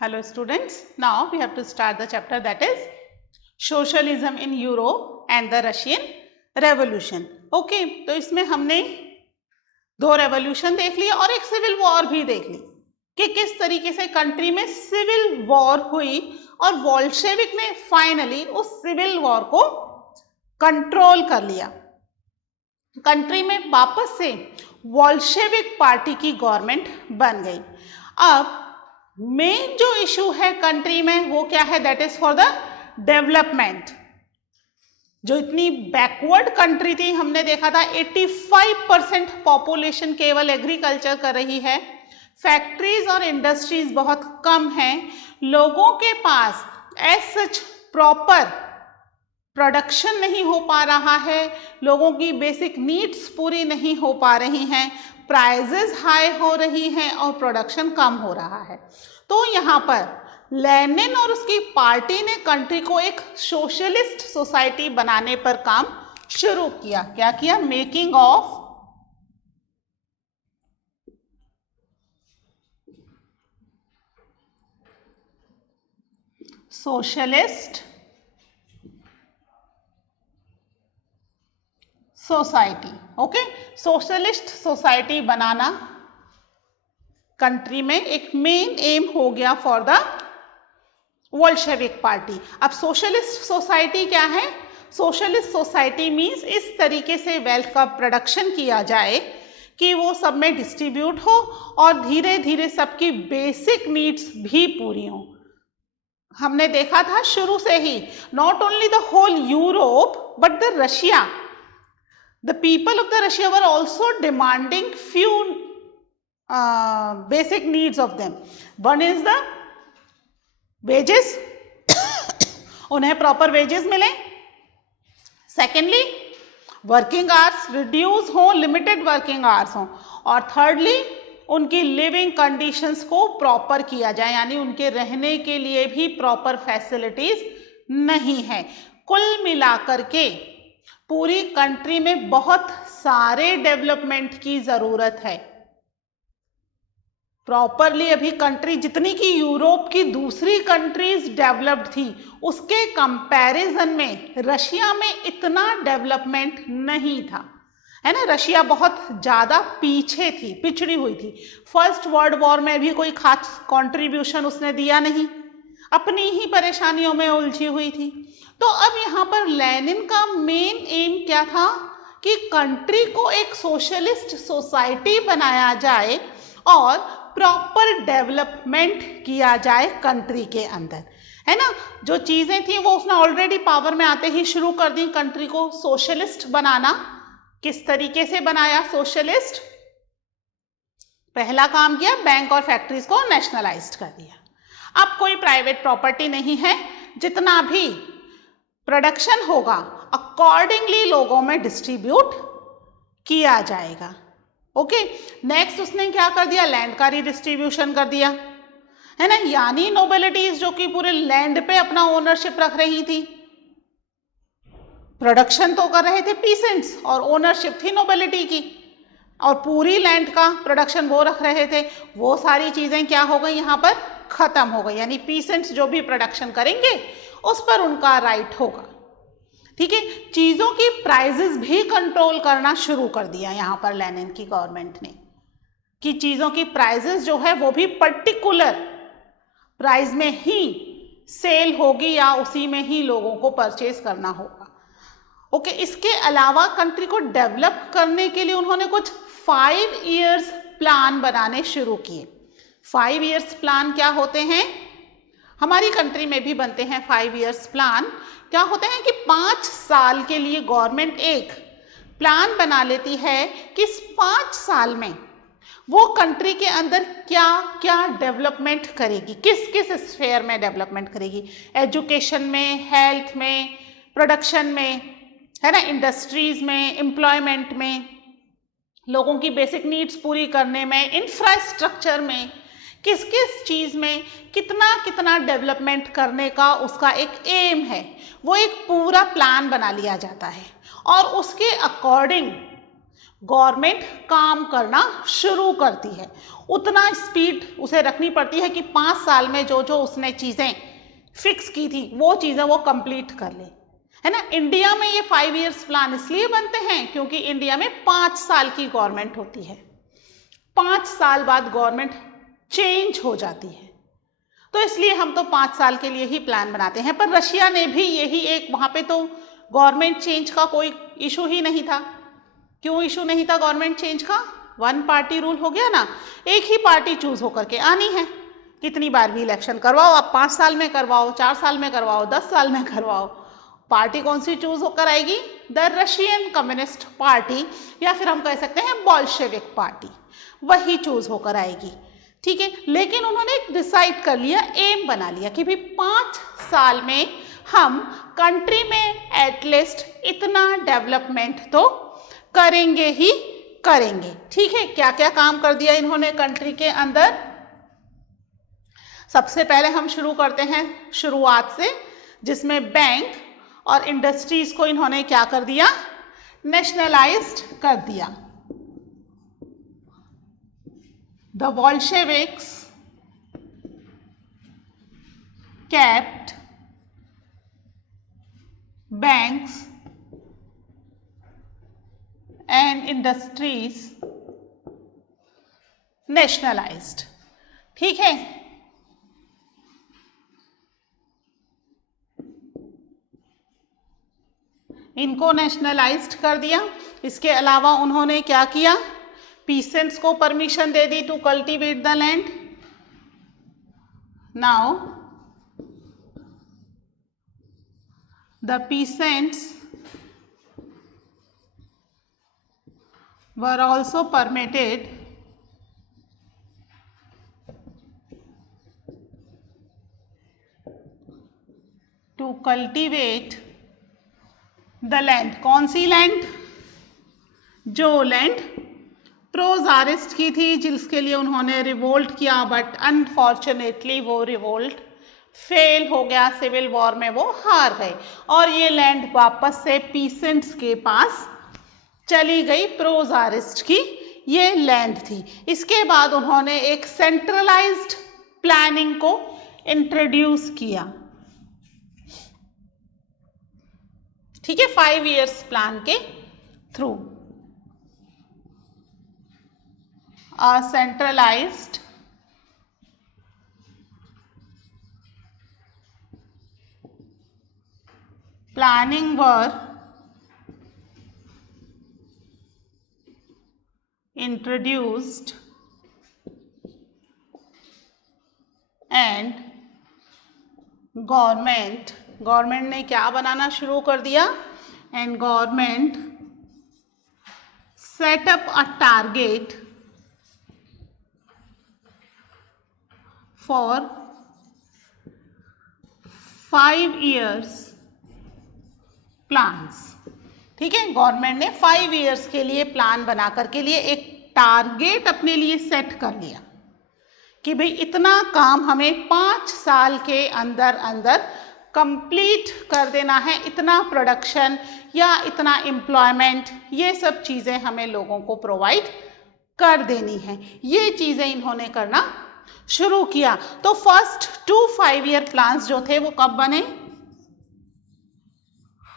Hello students, now we have to start the chapter that is Socialism in Europe and the Russian Revolution. Okay, तो इसमें हमने दो revolution देख लिया और एक सिविल वॉर भी देख ली कि किस तरीके से कंट्री में सिविल वॉर हुई और वोल्शेविक ने फाइनली उस सिविल वॉर को कंट्रोल कर लिया। कंट्री में वापस से वोल्शेविक पार्टी की गवर्नमेंट बन गई। अब मेन जो इशू है कंट्री में वो क्या है, that is for the development. जो इतनी बैकवर्ड कंट्री थी, हमने देखा था 85% पॉपुलेशन केवल एग्रीकल्चर कर रही है, फैक्ट्रीज और इंडस्ट्रीज बहुत कम हैं, लोगों के पास एज सच प्रॉपर प्रोडक्शन नहीं हो पा रहा है, लोगों की बेसिक नीड्स पूरी नहीं हो पा रही हैं, प्राइजेस हाई हो रही हैं और प्रोडक्शन कम हो रहा है। तो यहाँ पर लेनिन और उसकी पार्टी ने कंट्री को एक सोशलिस्ट सोसाइटी बनाने पर काम शुरू किया। क्या किया? Making of socialist society. Okay, socialist society banana country में एक मेन एम हो गया फॉर द वोल्शेविक पार्टी। अब सोशलिस्ट सोसाइटी क्या है? सोशलिस्ट सोसाइटी मीन्स इस तरीके से वेल्थ का प्रोडक्शन किया जाए कि वो सब में डिस्ट्रीब्यूट हो और धीरे धीरे सबकी बेसिक नीड्स भी पूरी हों। हमने देखा था शुरू से ही, not only the whole Europe but the Russia, the people of the Russia were also demanding few basic needs of them. One is the wages, उन्हें proper wages मिले। Secondly, working hours reduce हो, limited working hours हो, और thirdly उनकी living conditions को proper किया जाए, यानी उनके रहने के लिए भी प्रॉपर फैसिलिटीज नहीं है। कुल मिलाकर के पूरी कंट्री में बहुत सारे डेवलपमेंट की जरूरत है। प्रॉपरली अभी कंट्री जितनी की यूरोप की दूसरी कंट्रीज डेवलप्ड थी, उसके कंपैरिजन में रशिया में इतना डेवलपमेंट नहीं था, है ना। रशिया बहुत ज़्यादा पीछे थी, पिछड़ी हुई थी। फर्स्ट वर्ल्ड वॉर में भी कोई खास कंट्रीब्यूशन उसने दिया नहीं, अपनी ही परेशानियों में उलझी हुई थी। तो अब यहाँ पर लेनिन का मेन एम क्या था कि कंट्री को एक सोशलिस्ट सोसाइटी बनाया जाए और प्रॉपर डेवलपमेंट किया जाए कंट्री के अंदर, है ना। जो चीज़ें थी वो उसने ऑलरेडी पावर में आते ही शुरू कर दी, कंट्री को सोशलिस्ट बनाना। किस तरीके से बनाया सोशलिस्ट? पहला काम किया, बैंक और फैक्ट्रीज को नेशनलाइज्ड कर दिया। अब कोई प्राइवेट प्रॉपर्टी नहीं है, जितना भी प्रोडक्शन होगा अकॉर्डिंगली लोगों में डिस्ट्रीब्यूट किया जाएगा। ओके, नेक्स्ट उसने क्या कर दिया? लैंड का रिडिस्ट्रीब्यूशन कर दिया, है ना। यानी नोबिलिटीज जो कि पूरे लैंड पे अपना ओनरशिप रख रही थी, प्रोडक्शन तो कर रहे थे पीसेंट्स और ओनरशिप थी नोबिलिटी की, और पूरी लैंड का प्रोडक्शन वो रख रहे थे। वो सारी चीजें क्या हो गई? यहाँ पर खत्म हो गई, यानी पीसेंट्स जो भी प्रोडक्शन करेंगे उस पर उनका राइट होगा। ठीक है, चीजों की प्राइजेस भी कंट्रोल करना शुरू कर दिया यहाँ पर लेनिन की गवर्नमेंट ने, कि चीजों की प्राइजेस जो है वो भी पर्टिकुलर प्राइस में ही सेल होगी या उसी में ही लोगों को परचेज करना होगा। ओके, इसके अलावा कंट्री को डेवलप करने के लिए उन्होंने कुछ 5 इयर्स प्लान बनाने शुरू किए। 5 इयर्स प्लान क्या होते हैं? हमारी कंट्री में भी बनते हैं 5 इयर्स प्लान। क्या होते हैं कि 5 साल के लिए गवर्नमेंट एक प्लान बना लेती है कि इस 5 साल में वो कंट्री के अंदर क्या क्या डेवलपमेंट करेगी, किस किस स्फेयर में डेवलपमेंट करेगी, एजुकेशन में, हेल्थ में, प्रोडक्शन में, है ना, इंडस्ट्रीज में, एम्प्लॉयमेंट में, लोगों की बेसिक नीड्स पूरी करने में, इंफ्रास्ट्रक्चर में, किस किस चीज़ में कितना कितना डेवलपमेंट करने का उसका एक एम है। वो एक पूरा प्लान बना लिया जाता है और उसके अकॉर्डिंग गवर्नमेंट काम करना शुरू करती है, उतना स्पीड उसे रखनी पड़ती है कि 5 साल में जो जो उसने चीज़ें फिक्स की थी वो चीज़ें वो कंप्लीट कर ले, है ना। इंडिया में ये 5 ईयर्स प्लान इसलिए बनते हैं क्योंकि इंडिया में 5 साल की गवर्नमेंट होती है, 5 साल बाद गवर्नमेंट चेंज हो जाती है, तो इसलिए हम तो 5 साल के लिए ही प्लान बनाते हैं। पर रशिया ने भी यही एक, वहाँ पे तो गवर्नमेंट चेंज का कोई इशू ही नहीं था। क्यों इशू नहीं था गवर्नमेंट चेंज का? 1 पार्टी रूल हो गया ना, एक ही पार्टी चूज होकर के आनी है, कितनी बार भी इलेक्शन करवाओ आप, 5 साल में करवाओ, 4 साल में करवाओ, 10 साल में करवाओ, पार्टी कौन सी चूज होकर आएगी? द रशियन कम्युनिस्ट पार्टी, या फिर हम कह सकते हैं बोल्शेविक पार्टी, वही चूज होकर आएगी, ठीक है। लेकिन उन्होंने डिसाइड कर लिया, एम बना लिया कि भाई 5 साल में हम कंट्री में एटलीस्ट इतना डेवलपमेंट तो करेंगे ही करेंगे, ठीक है। क्या क्या काम कर दिया इन्होंने कंट्री के अंदर? सबसे पहले हम शुरू करते हैं शुरुआत से, जिसमें बैंक और इंडस्ट्रीज को इन्होंने क्या कर दिया? नेशनलाइज्ड कर दिया। The Bolsheviks kept banks and industries nationalized, ठीक है। इनको नेशनलाइज्ड कर दिया। इसके अलावा उन्होंने क्या किया? पीसेंट्स को परमिशन दे दी to cultivate the land. Now the peasants were also permitted to cultivate the land। कौन सी लैंड? जो लैंड प्रोजारिस्ट की थी, जिसके लिए उन्होंने रिवोल्ट किया, बट अनफॉर्चुनेटली वो रिवोल्ट फेल हो गया, सिविल वॉर में वो हार गए और ये लैंड वापस से पीसेंट्स के पास चली गई। प्रोजारिस्ट की ये लैंड थी। इसके बाद उन्होंने एक सेंट्रलाइज्ड प्लानिंग को इंट्रोड्यूस किया, ठीक है, 5 ईयर्स प्लान के through. A centralised planning were introduced and government ने क्या बनाना शुरू कर दिया? And government set up a target for 5 years plans, ठीक है। गवर्नमेंट ने 5 ईयर्स के लिए प्लान बना करके लिए एक टारगेट अपने लिए सेट कर लिया कि भाई इतना काम हमें 5 साल के अंदर अंदर कंप्लीट कर देना है, इतना प्रोडक्शन या इतना एम्प्लॉयमेंट, ये सब चीज़ें हमें लोगों को प्रोवाइड कर देनी है। ये चीज़ें इन्होंने करना शुरू किया। तो फर्स्ट 2 5 ईयर प्लान्स जो थे वो कब बने?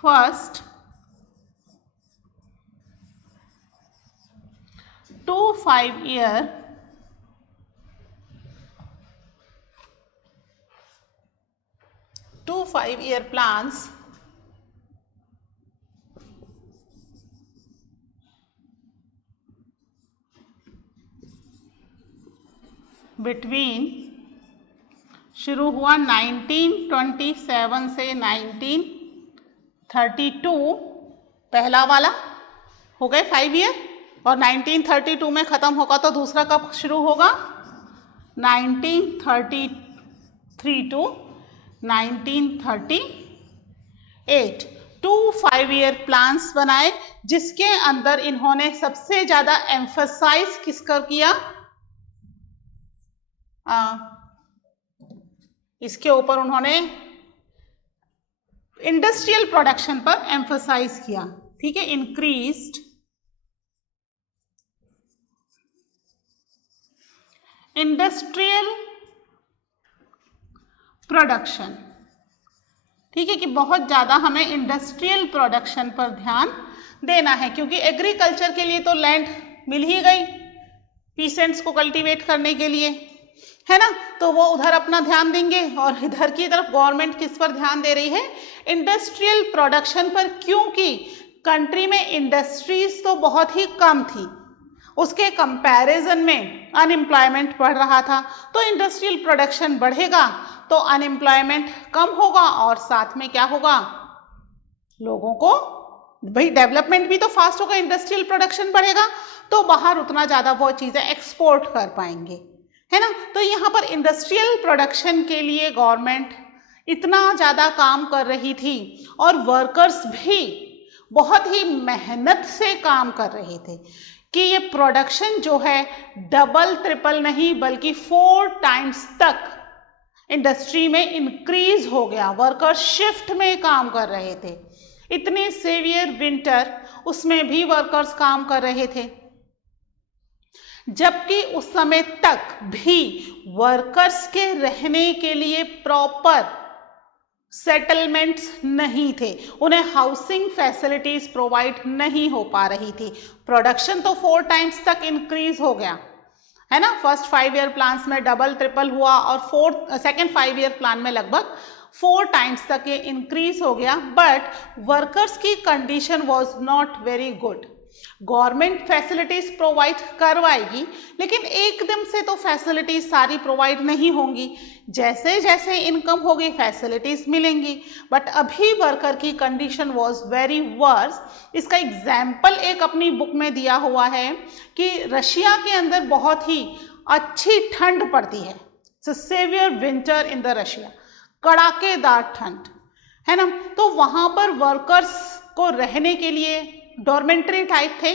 फर्स्ट 2 5 ईयर plans बिटवीन, शुरू हुआ 1927 से 1932, पहला वाला हो गए 5 ईयर, और 1932 में ख़त्म होगा तो दूसरा कब शुरू होगा? 1933 टू 1938। 2 5 ईयर प्लान्स बनाए, जिसके अंदर इन्होंने सबसे ज़्यादा एम्फसाइज किसका किया? इसके ऊपर उन्होंने इंडस्ट्रियल प्रोडक्शन पर एम्फसाइज किया, ठीक है। Increased industrial production. ठीक है कि बहुत ज़्यादा हमें इंडस्ट्रियल प्रोडक्शन पर ध्यान देना है, क्योंकि एग्रीकल्चर के लिए तो लैंड मिल ही गई पीसेंट्स को कल्टीवेट करने के लिए, है ना, तो वो उधर अपना ध्यान देंगे। और इधर की तरफ गवर्नमेंट किस पर ध्यान दे रही है? इंडस्ट्रियल प्रोडक्शन पर, क्योंकि कंट्री में इंडस्ट्रीज तो बहुत ही कम थी, उसके कंपैरिजन में अनएम्प्लॉयमेंट बढ़ रहा था। तो इंडस्ट्रियल प्रोडक्शन बढ़ेगा तो अनएम्प्लॉयमेंट कम होगा और साथ में क्या होगा, लोगों को भाई डेवलपमेंट भी तो फास्ट होगा, इंडस्ट्रियल प्रोडक्शन बढ़ेगा तो बाहर उतना ज़्यादा वो चीज़ें एक्सपोर्ट कर पाएंगे, है ना। तो यहाँ पर इंडस्ट्रियल प्रोडक्शन के लिए गवर्नमेंट इतना ज़्यादा काम कर रही थी और वर्कर्स भी बहुत ही मेहनत से काम कर रहे थे कि ये प्रोडक्शन जो है डबल ट्रिपल नहीं बल्कि 4 टाइम्स तक इंडस्ट्री में इंक्रीज हो गया। वर्कर्स शिफ्ट में काम कर रहे थे, इतने सीवियर विंटर उसमें भी वर्कर्स काम कर रहे थे, जबकि उस समय तक भी वर्कर्स के रहने के लिए प्रॉपर सेटलमेंट्स नहीं थे, उन्हें हाउसिंग फैसिलिटीज प्रोवाइड नहीं हो पा रही थी। प्रोडक्शन तो 4 टाइम्स तक इंक्रीज हो गया, है ना, फर्स्ट 5 ईयर प्लान्स में डबल ट्रिपल हुआ और सेकेंड 5 ईयर प्लान में लगभग 4 टाइम्स तक ये इंक्रीज हो गया। बट वर्कर्स की condition was not very good. Government facilities provide करवाएगी लेकिन एकदम से तो फैसिलिटीज सारी प्रोवाइड नहीं होंगी, जैसे जैसे इनकम होगी फैसिलिटीज मिलेंगी। बट अभी वर्कर की कंडीशन वॉज वेरी वर्स। इसका एग्जाम्पल एक अपनी बुक में दिया हुआ है कि रशिया के अंदर बहुत ही अच्छी ठंड पड़ती है, severe winter in the Russia, कड़ाकेदार ठंड, है ना। तो वहाँ पर वर्कर्स को रहने के लिए डॉर्मेंट्री टाइप थे,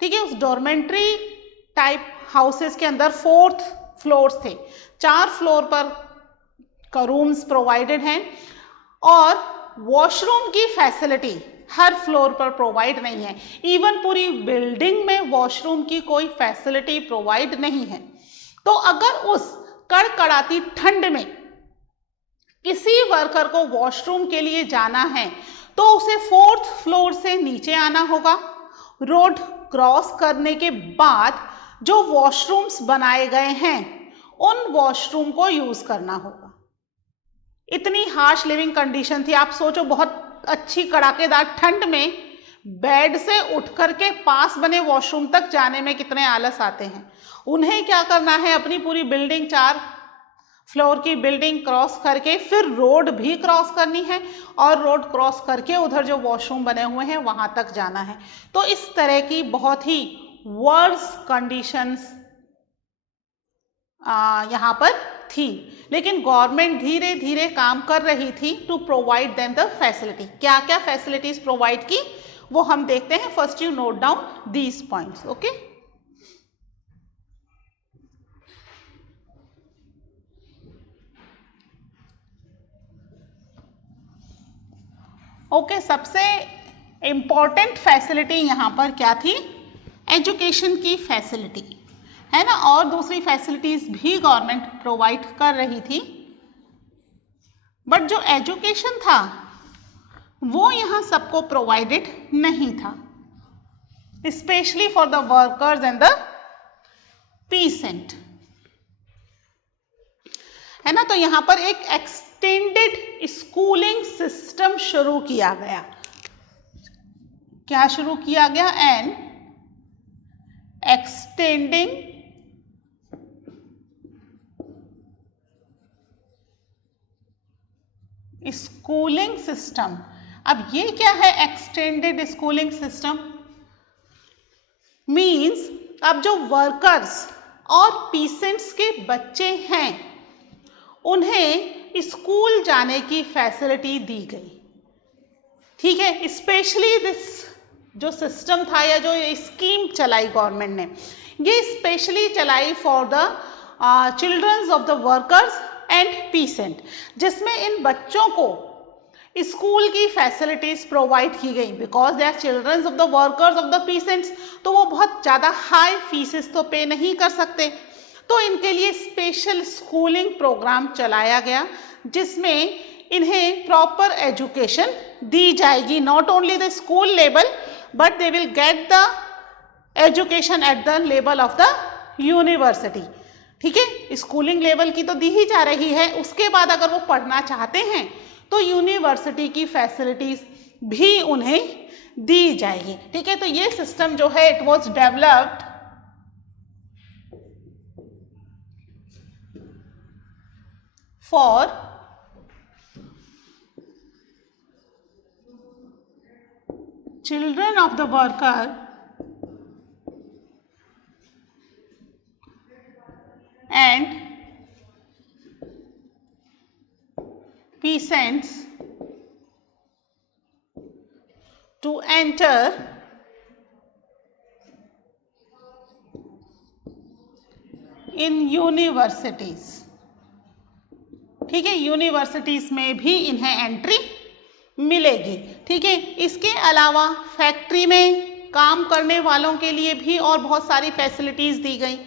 ठीक है, उस डॉर्मेंट्री टाइप हाउसेस के अंदर 4th फ्लोर्स थे, 4 फ्लोर पर रूम्स प्रोवाइडेड हैं और वॉशरूम की फैसिलिटी हर फ्लोर पर प्रोवाइड नहीं है। इवन पूरी बिल्डिंग में वॉशरूम की कोई फैसिलिटी प्रोवाइड नहीं है। तो अगर उस कड़कड़ाती ठंड में किसी वर्कर को वॉशरूम के लिए जाना है तो उसे 4th फ्लोर से नीचे आना होगा, रोड क्रॉस करने के बाद जो वॉशरूम्स बनाए गए हैं उन वॉशरूम को यूज करना होगा। इतनी हार्श लिविंग कंडीशन थी। आप सोचो बहुत अच्छी कड़ाकेदार ठंड में बेड से उठ करके पास बने वॉशरूम तक जाने में कितने आलस आते हैं। उन्हें क्या करना है, अपनी पूरी बिल्डिंग 4 फ्लोर की बिल्डिंग क्रॉस करके फिर रोड भी क्रॉस करनी है और रोड क्रॉस करके उधर जो वॉशरूम बने हुए हैं वहां तक जाना है। तो इस तरह की बहुत ही वर्स कंडीशंस यहाँ पर थी, लेकिन गवर्नमेंट धीरे धीरे काम कर रही थी to provide them the facility. क्या क्या फैसिलिटीज प्रोवाइड की वो हम देखते हैं। First you note down these points, okay. Okay, सबसे इम्पॉर्टेंट फैसिलिटी यहाँ पर क्या थी? एजुकेशन की फैसिलिटी, है ना, और दूसरी फैसिलिटीज भी गवर्नमेंट प्रोवाइड कर रही थी। बट जो एजुकेशन था वो यहाँ सबको प्रोवाइडेड नहीं था, specially for the workers and the pheasant, है ना। तो यहाँ पर एक एक्सटेंडेड स्कूलिंग सिस्टम शुरू किया गया। क्या शुरू किया गया? An extending schooling system. अब ये क्या है एक्सटेंडेड स्कूलिंग सिस्टम? मीन्स अब जो वर्कर्स और पीसेंट्स के बच्चे हैं उन्हें स्कूल जाने की फैसिलिटी दी गई, ठीक है। स्पेशली दिस जो सिस्टम था या जो स्कीम चलाई गवर्नमेंट ने, ये स्पेशली चलाई for the childrens of the workers and peasant, जिसमें इन बच्चों को स्कूल की फैसिलिटीज प्रोवाइड की गई because they are childrens of the workers of the peasants. तो वो बहुत ज़्यादा हाई फीसेस तो पे नहीं कर सकते, तो इनके लिए स्पेशल स्कूलिंग प्रोग्राम चलाया गया जिसमें इन्हें प्रॉपर एजुकेशन दी जाएगी, not only the school level but they will get the education at the level of the university. ठीक है, स्कूलिंग लेवल की तो दी ही जा रही है, उसके बाद अगर वो पढ़ना चाहते हैं तो यूनिवर्सिटी की फैसिलिटीज भी उन्हें दी जाएगी। ठीक है, तो ये सिस्टम जो है it was developed for children of the worker and peasants to enter in universities। ठीक है, यूनिवर्सिटीज में भी इन्हें एंट्री मिलेगी। ठीक है, इसके अलावा फैक्ट्री में काम करने वालों के लिए भी और बहुत सारी फैसिलिटीज दी गई,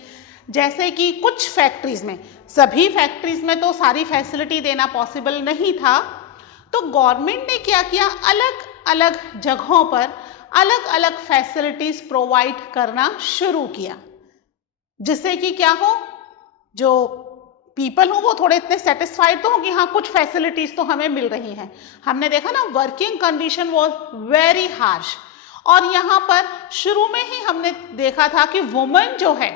जैसे कि कुछ फैक्ट्रीज में, सभी फैक्ट्रीज में तो सारी फैसिलिटी देना पॉसिबल नहीं था, तो गवर्नमेंट ने क्या किया, अलग अलग जगहों पर अलग अलग फैसिलिटीज प्रोवाइड करना शुरू किया, जिससे कि क्या हो, जो पीपल हो वो थोड़े इतने सेटिस्फाइड तो हो कि हाँ कुछ फैसिलिटीज तो हमें मिल रही हैं। हमने देखा ना working condition was very harsh, और यहाँ पर शुरू में ही हमने देखा था कि वुमेन जो है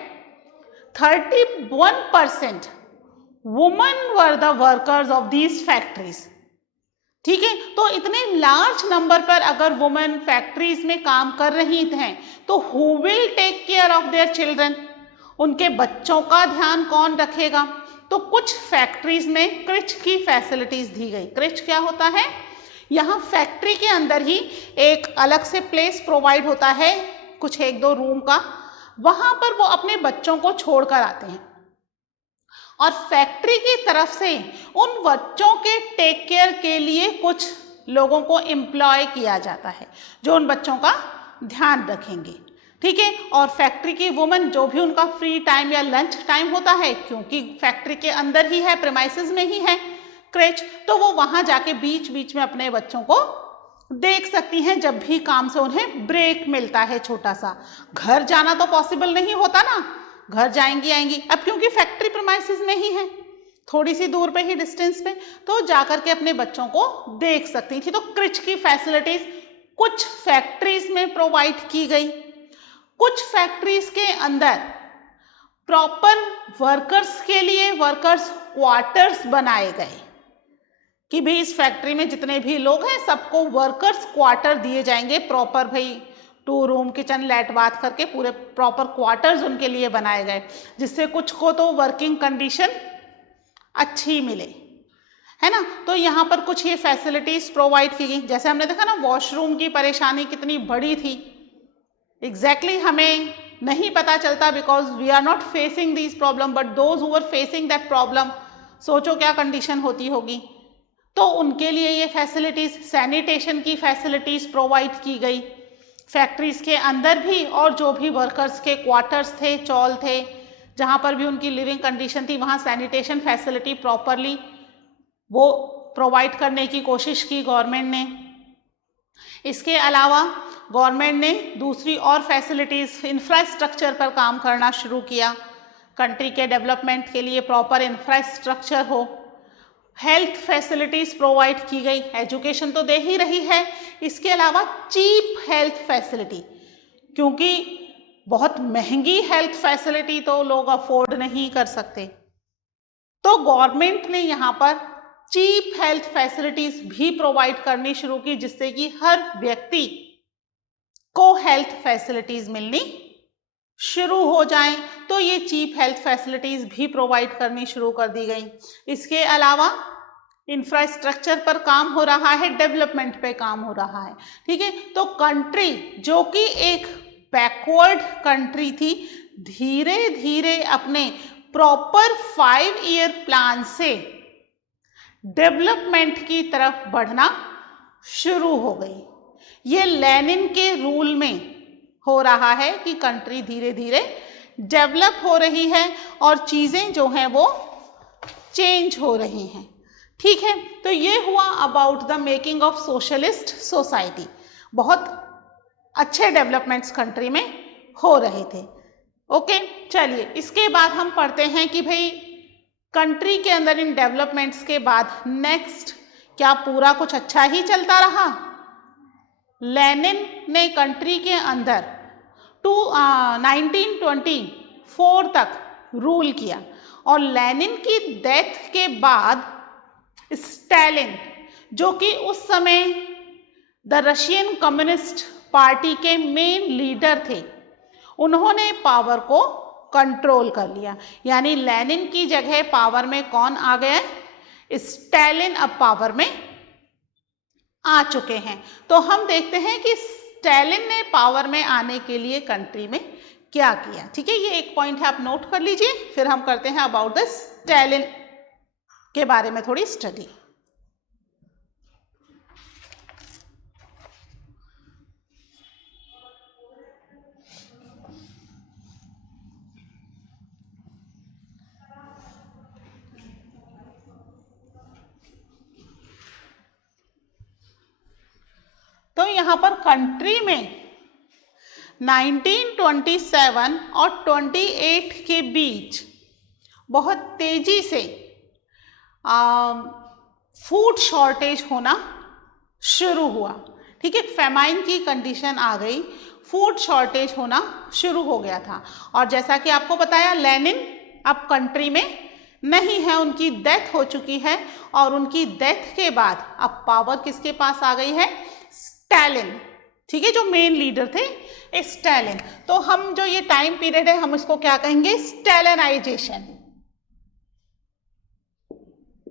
31% women were the workers of these factories. ठीक है, तो इतने लार्ज नंबर पर अगर वुमेन फैक्ट्रीज में काम कर रही हैं तो who will take care of their children, उनके बच्चों का ध्यान कौन रखेगा। तो कुछ फैक्ट्रीज में क्रिच की फैसिलिटीज दी गई। क्रिच क्या होता है, यहाँ फैक्ट्री के अंदर ही एक अलग से प्लेस प्रोवाइड होता है, कुछ 1-2 रूम का, वहां पर वो अपने बच्चों को छोड़कर आते हैं और फैक्ट्री की तरफ से उन बच्चों के टेक केयर के लिए कुछ लोगों को एम्प्लॉय किया जाता है जो उन बच्चों का ध्यान रखेंगे। ठीक है, और फैक्ट्री की वुमेन जो भी उनका फ्री टाइम या लंच टाइम होता है, क्योंकि फैक्ट्री के अंदर ही है, प्रेमाइसेस में ही है क्रेच, तो वो वहां जाके बीच बीच में अपने बच्चों को देख सकती हैं जब भी काम से उन्हें ब्रेक मिलता है छोटा सा। घर जाना तो पॉसिबल नहीं होता ना, घर जाएंगी आएंगी, अब क्योंकि फैक्ट्री प्रेमाइसेस में ही है, थोड़ी सी दूर पे ही डिस्टेंस पे, तो जाकर के अपने बच्चों को देख सकती थी। तो क्रिच की फैसिलिटीज कुछ फैक्ट्रीज में प्रोवाइड की गई, कुछ फैक्ट्रीज के अंदर प्रॉपर वर्कर्स के लिए वर्कर्स क्वार्टर्स बनाए गए कि भाई इस फैक्ट्री में जितने भी लोग हैं सबको वर्कर्स क्वार्टर दिए जाएंगे, प्रॉपर भाई 2 रूम किचन लैट बाथ करके पूरे प्रॉपर क्वार्टर्स उनके लिए बनाए गए, जिससे कुछ को तो वर्किंग कंडीशन अच्छी मिले, है ना। तो यहाँ पर कुछ ये फैसिलिटीज प्रोवाइड की गई, जैसे हमने देखा ना वॉशरूम की परेशानी कितनी बड़ी थी, एग्जैक्टली हमें नहीं पता चलता because we are not facing this problem, but those who are facing that problem, सोचो क्या कंडीशन होती होगी। तो उनके लिए ये फैसिलिटीज, सैनिटेशन की फैसिलिटीज प्रोवाइड की गई फैक्ट्रीज के अंदर भी, और जो भी वर्कर्स के क्वार्टर्स थे, चॉल थे, जहाँ पर भी उनकी लिविंग कंडीशन थी वहाँ सैनिटेशन फैसिलिटी प्रॉपरली वो प्रोवाइड करने की कोशिश की गवर्नमेंट ने। इसके अलावा गवर्नमेंट ने दूसरी और फैसिलिटीज़, इंफ्रास्ट्रक्चर पर काम करना शुरू किया, कंट्री के डेवलपमेंट के लिए प्रॉपर इंफ्रास्ट्रक्चर हो, हेल्थ फैसिलिटीज़ प्रोवाइड की गई, एजुकेशन तो दे ही रही है, इसके अलावा चीप हेल्थ फैसिलिटी, क्योंकि बहुत महंगी हेल्थ फैसिलिटी तो लोग अफोर्ड नहीं कर सकते, तो गवर्नमेंट ने यहाँ पर चीप हेल्थ फैसिलिटीज भी प्रोवाइड करनी शुरू की, जिससे कि हर व्यक्ति को हेल्थ फैसिलिटीज मिलनी शुरू हो जाएं। तो ये चीप हेल्थ फैसिलिटीज भी प्रोवाइड करनी शुरू कर दी गई। इसके अलावा इंफ्रास्ट्रक्चर पर काम हो रहा है, डेवलपमेंट पे काम हो रहा है। ठीक है, तो कंट्री जो कि एक बैकवर्ड कंट्री थी, धीरे धीरे अपने प्रॉपर 5 ईयर प्लान से डेवलपमेंट की तरफ बढ़ना शुरू हो गई। ये लेनिन के रूल में हो रहा है कि कंट्री धीरे धीरे डेवलप हो रही है और चीज़ें जो हैं वो चेंज हो रही हैं। ठीक है, तो ये हुआ about the making of socialist society. बहुत अच्छे डेवलपमेंट्स कंट्री में हो रहे थे। ओके, चलिए इसके बाद हम पढ़ते हैं कि भाई कंट्री के अंदर इन डेवलपमेंट्स के बाद नेक्स्ट क्या पूरा कुछ अच्छा ही चलता रहा। लेनिन ने कंट्री के अंदर 1924 तक रूल किया और लेनिन की डेथ के बाद स्टालिन, जो कि उस समय द रशियन कम्युनिस्ट पार्टी के मेन लीडर थे, उन्होंने पावर को कंट्रोल कर लिया। यानी लेनिन की जगह पावर में कौन आ गया? स्टालिन अब पावर में आ चुके हैं। तो हम देखते हैं कि स्टालिन ने पावर में आने के लिए कंट्री में क्या किया। ठीक है, ये एक पॉइंट है, आप नोट कर लीजिए। फिर हम करते हैं अबाउट द स्टालिन के बारे में थोड़ी स्टडी। तो यहाँ पर कंट्री में 1927 और 28 के बीच बहुत तेजी से फूड शॉर्टेज होना शुरू हुआ। ठीक है, फेमाइन की कंडीशन आ गई, फूड शॉर्टेज होना शुरू हो गया था। और जैसा कि आपको बताया, लेनिन अब कंट्री में नहीं है, उनकी डेथ हो चुकी है और उनकी डेथ के बाद अब पावर किसके पास आ गई है? स्टालिन। ठीक है, जो मेन लीडर थे स्टालिन। तो हम जो ये टाइम पीरियड है हम इसको क्या कहेंगे? स्टालिनाइजेशन।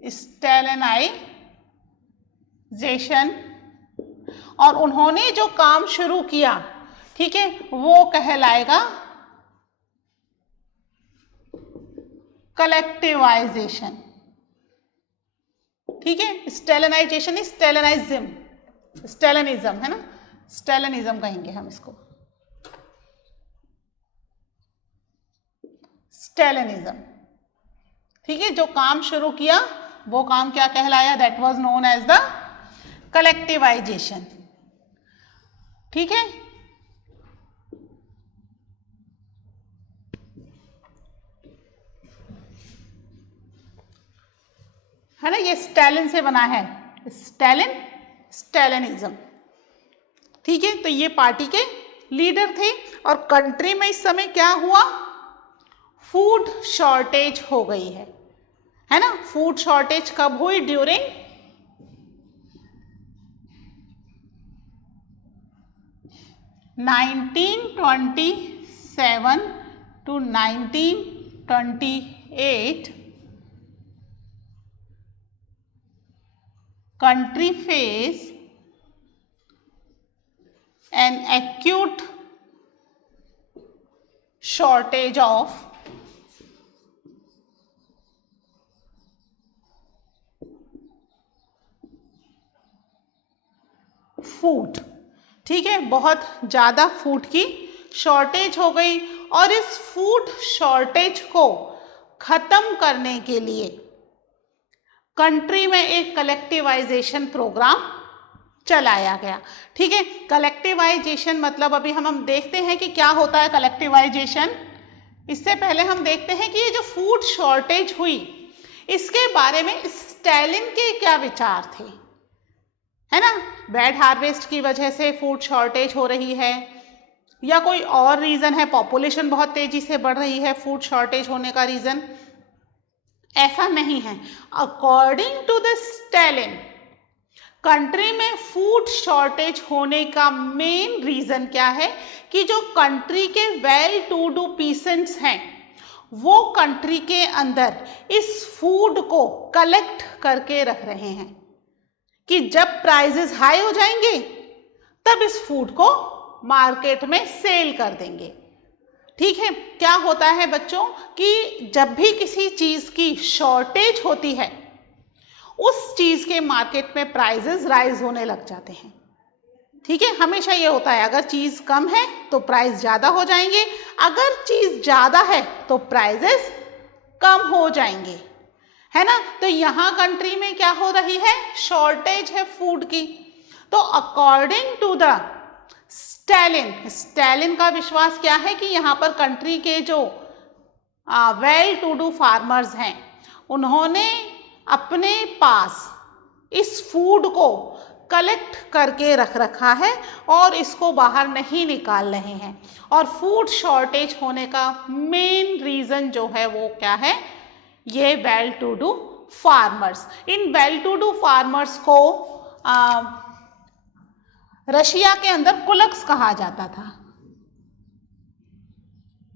स्टालिनाइजेशन। और उन्होंने जो काम शुरू किया, ठीक है, वो कहलाएगा कलेक्टिवाइजेशन। ठीक है, स्टालिनाइजेशन स्टालिनिज्म है ना, स्टालिनिज्म कहेंगे हम इसको, स्टालिनिज्म। ठीक है, जो काम शुरू किया वो काम क्या कहलाया? That was known as the collectivisation. ठीक है ना, ये स्टालिन से बना है, स्टालिनिज्म। ठीक है, तो ये पार्टी के लीडर थे और कंट्री में इस समय क्या हुआ? फूड शॉर्टेज हो गई है ना। फूड शॉर्टेज कब हुई? During 1927 to 1928 country face an acute shortage of food. ठीक है, बहुत ज़्यादा फूड की शॉर्टेज हो गई और इस फूड शॉर्टेज को ख़त्म करने के लिए कंट्री में एक कलेक्टिवाइजेशन प्रोग्राम चलाया गया। ठीक है, कलेक्टिवाइजेशन मतलब अभी हम देखते हैं कि क्या होता है कलेक्टिवाइजेशन। इससे पहले हम देखते हैं कि ये जो फूड शॉर्टेज हुई इसके बारे में स्टालिन के क्या विचार थे, है ना। बैड हार्वेस्ट की वजह से फूड शॉर्टेज हो रही है या कोई और रीज़न है, पॉपुलेशन बहुत तेजी से बढ़ रही है, फूड शॉर्टेज होने का रीज़न? ऐसा नहीं है। According to the Stalin, country में फूड शॉर्टेज होने का मेन रीज़न क्या है कि जो कंट्री के वेल टू डू पीसेंट्स हैं वो कंट्री के अंदर इस फूड को कलेक्ट करके रख रहे हैं कि जब प्राइसेस हाई हो जाएंगे तब इस फूड को मार्केट में सेल कर देंगे। ठीक है, क्या होता है बच्चों कि जब भी किसी चीज़ की शॉर्टेज होती है उस चीज़ के मार्केट में प्राइसेस राइज होने लग जाते हैं। ठीक है, हमेशा ये होता है, अगर चीज़ कम है तो प्राइस ज़्यादा हो जाएंगे, अगर चीज़ ज़्यादा है तो प्राइजेस कम हो जाएंगे, है ना। तो यहाँ कंट्री में क्या हो रही है, शॉर्टेज है फूड की। तो अकॉर्डिंग टू द स्टैलिन का विश्वास क्या है कि यहाँ पर कंट्री के जो वेल टू डू फार्मर्स हैं, उन्होंने अपने पास इस फूड को कलेक्ट करके रख रखा है और इसको बाहर नहीं निकाल रहे हैं। और फूड शॉर्टेज होने का मेन रीज़न जो है वो क्या है, ये वेल टू डू फार्मर्स। इन वेल टू डू फार्मर्स को रशिया के अंदर कुलक्स कहा जाता था।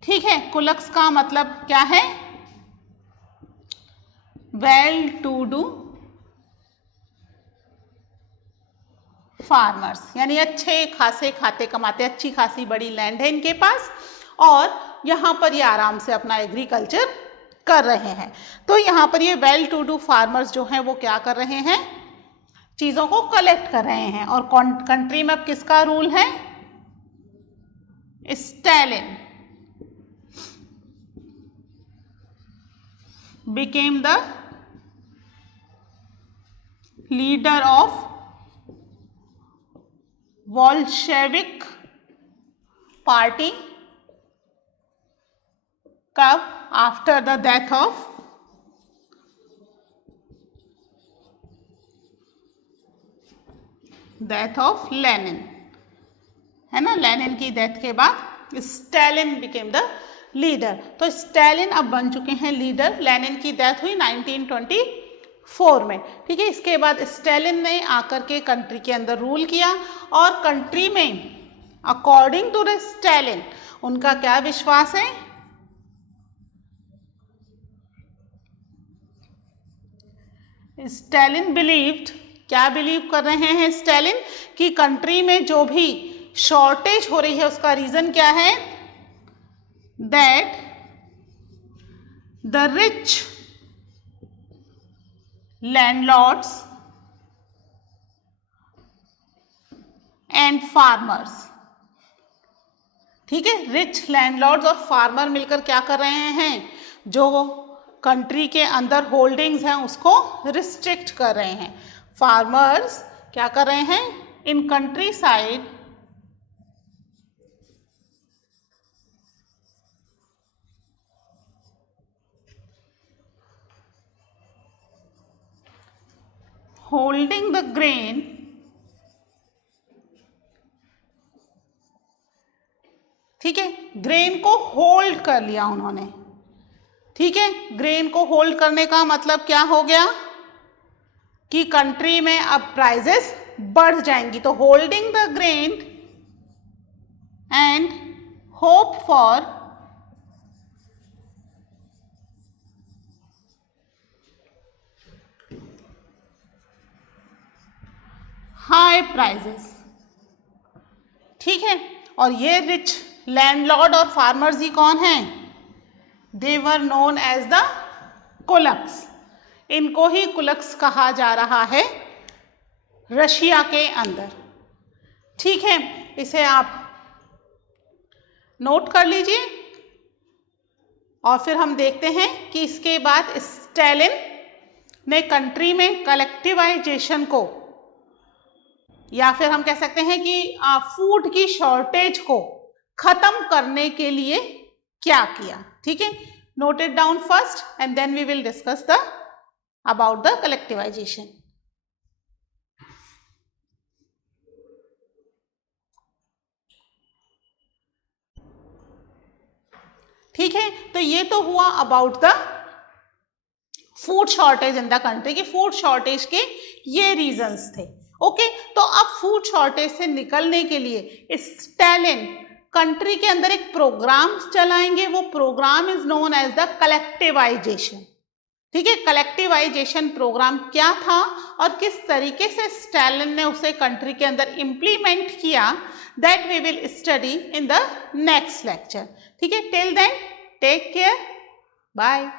ठीक है, कुलक्स का मतलब क्या है, वेल टू डू फार्मर्स, यानी अच्छे खासे खाते कमाते, अच्छी खासी बड़ी लैंड है इनके पास और यहाँ पर ये आराम से अपना एग्रीकल्चर कर रहे हैं। तो यहाँ पर ये वेल टू डू फार्मर्स जो हैं वो क्या कर रहे हैं, चीज़ों को कलेक्ट कर रहे हैं। और कंट्री में अब किसका रूल है, Stalin became the leader of Bolshevik party कब, after the death of Lenin, है ना। लेनिन की डेथ के बाद स्टैलिन बिकेम द लीडर। तो स्टैलिन अब बन चुके हैं लीडर। लेनिन की डेथ हुई 1924 में, ठीक है। इसके बाद स्टैलिन ने आकर के कंट्री के अंदर रूल किया और कंट्री में अकॉर्डिंग टू द स्टैलिन उनका क्या विश्वास है, स्टैलिन बिलीव्ड, क्या बिलीव कर रहे हैं स्टैलिन, कि कंट्री में जो भी शॉर्टेज हो रही है उसका रीजन क्या है, that the rich landlords and farmers, ठीक है। रिच लैंडलॉर्ड्स और फार्मर मिलकर क्या कर रहे हैं, जो कंट्री के अंदर होल्डिंग्स हैं उसको रिस्ट्रिक्ट कर रहे हैं। फार्मर्स क्या कर रहे हैं, in country side holding the grain ठीक है, ग्रेन को होल्ड कर लिया उन्होंने, ठीक है। ग्रेन को होल्ड करने का मतलब क्या हो गया कि कंट्री में अब प्राइजेस बढ़ जाएंगी। तो holding the grain and hope for high prices, ठीक है। और ये रिच लैंडलॉर्ड और फार्मर्स ही कौन हैं, they were known as the kulaks. इनको ही कुलक्स कहा जा रहा है रशिया के अंदर, ठीक है। इसे आप नोट कर लीजिए और फिर हम देखते हैं कि इसके बाद स्टैलिन ने कंट्री में कलेक्टिवाइजेशन को, या फिर हम कह सकते हैं कि फूड की शॉर्टेज को खत्म करने के लिए क्या किया, ठीक है। Note it down first and then we will discuss the about the collectivisation. ठीक है, तो ये तो हुआ about the food shortage in the country, कि फूड शॉर्टेज के ये रीजंस थे। ओके, तो अब फूड शॉर्टेज से निकलने के लिए स्टैलिन कंट्री के अंदर एक प्रोग्राम चलाएंगे। वो program is known as the collectivisation, ठीक है। कलेक्टिवाइजेशन प्रोग्राम क्या था और किस तरीके से स्टैलिन ने उसे कंट्री के अंदर इंप्लीमेंट किया, that we will study in the next lecture, ठीक है। Till then take care, bye.